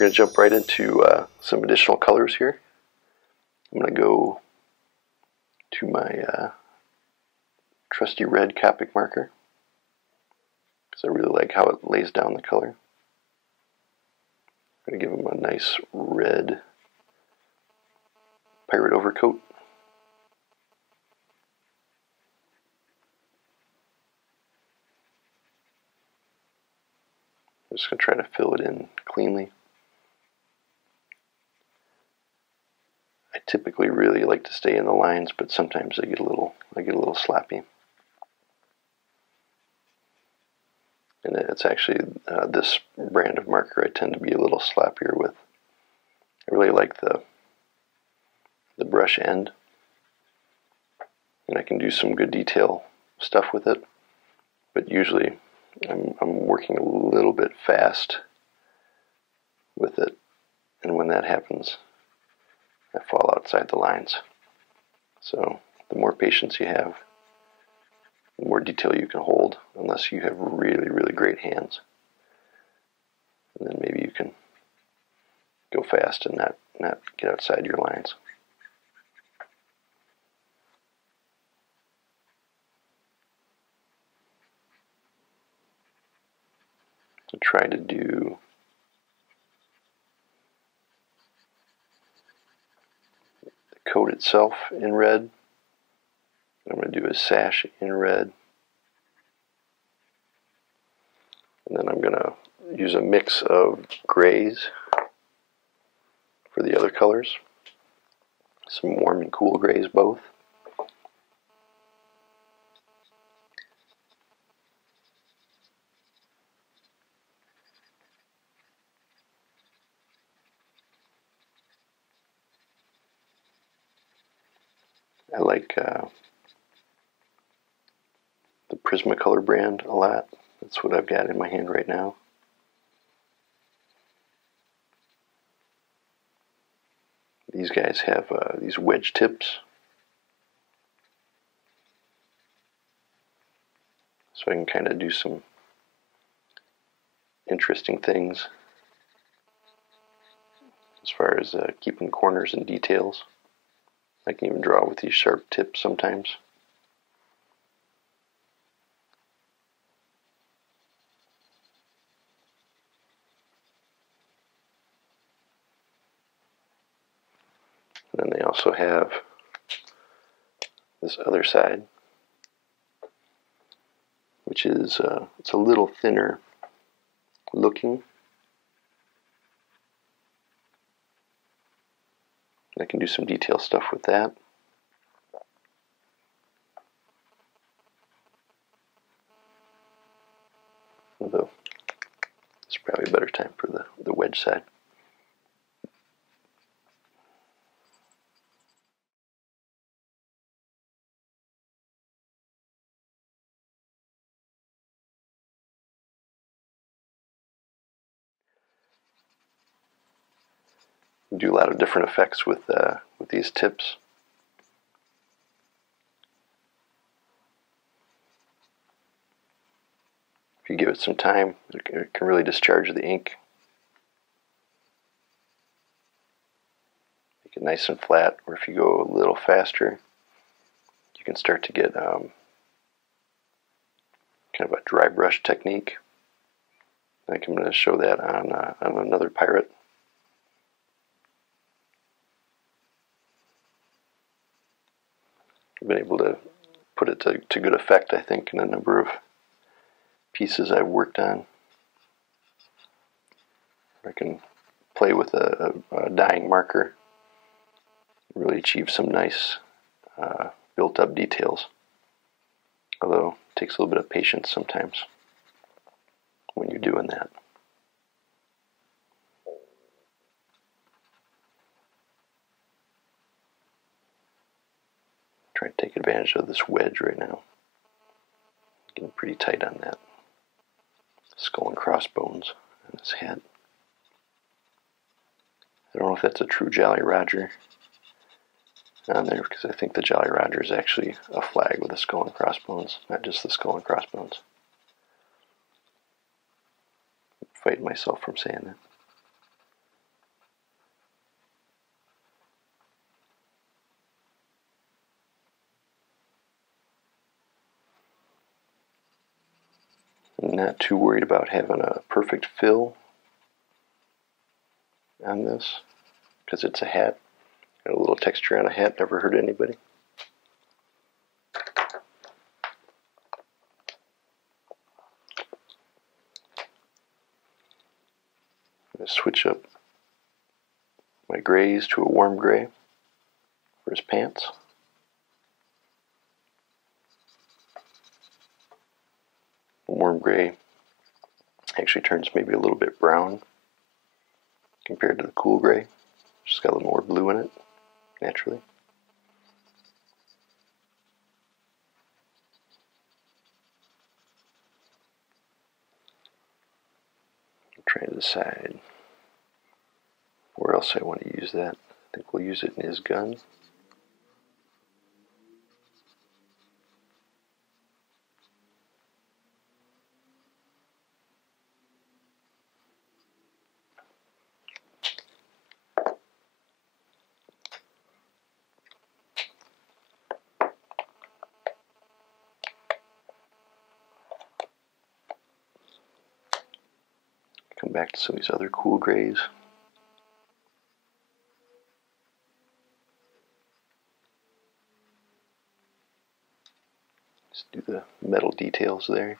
we're going to jump right into some additional colors here. I'm going to go to my trusty red Copic marker because I really like how it lays down the color. I'm going to give him a nice red pirate overcoat. I'm just going to try to fill it in cleanly. I typically really like to stay in the lines, but sometimes I get a little sloppy. And it's actually this brand of marker I tend to be a little sloppier with. I really like the brush end, and I can do some good detail stuff with it. But usually, I'm working a little bit fast with it, and when that happens, I fall outside the lines. So the more patience you have, the more detail you can hold, unless you have really, really great hands. And then maybe you can go fast and not get outside your lines. So try to do the coat itself in red. I'm going to do a sash in red. And then I'm going to use a mix of grays for the other colors. Some warm and cool grays both. I like the Prismacolor brand a lot. That's what I've got in my hand right now. These guys have these wedge tips, so I can kind of do some interesting things as far as keeping corners and details. I can even draw with these sharp tips sometimes. And then they also have this other side, which is it's a little thinner looking. I can do some detail stuff with that. Although it's probably a better time for the wedge side. Do a lot of different effects with these tips. If you give it some time, it can really discharge the ink. Make it nice and flat, or if you go a little faster, you can start to get kind of a dry brush technique. I think I'm going to show that on another pirate. I've been able to put it to good effect, I think, in a number of pieces I've worked on. I can play with a dyeing marker, really achieve some nice built-up details. Although it takes a little bit of patience sometimes when you're doing that. Try to take advantage of this wedge right now. Getting pretty tight on that skull and crossbones on his head. I don't know if that's a true Jolly Roger on there, because I think the Jolly Roger is actually a flag with a skull and crossbones, not just the skull and crossbones. I'm fighting myself from saying that. I'm not too worried about having a perfect fill on this because it's a hat. Got a little texture on a hat, never hurt anybody. I'm going to switch up my grays to a warm gray for his pants. The warm gray actually turns maybe a little bit brown compared to the cool gray. Just got a little more blue in it, naturally. I'm trying to decide where else I want to use that. I think we'll use it in his gun. Come back to some of these other cool grays. Just do the metal details there.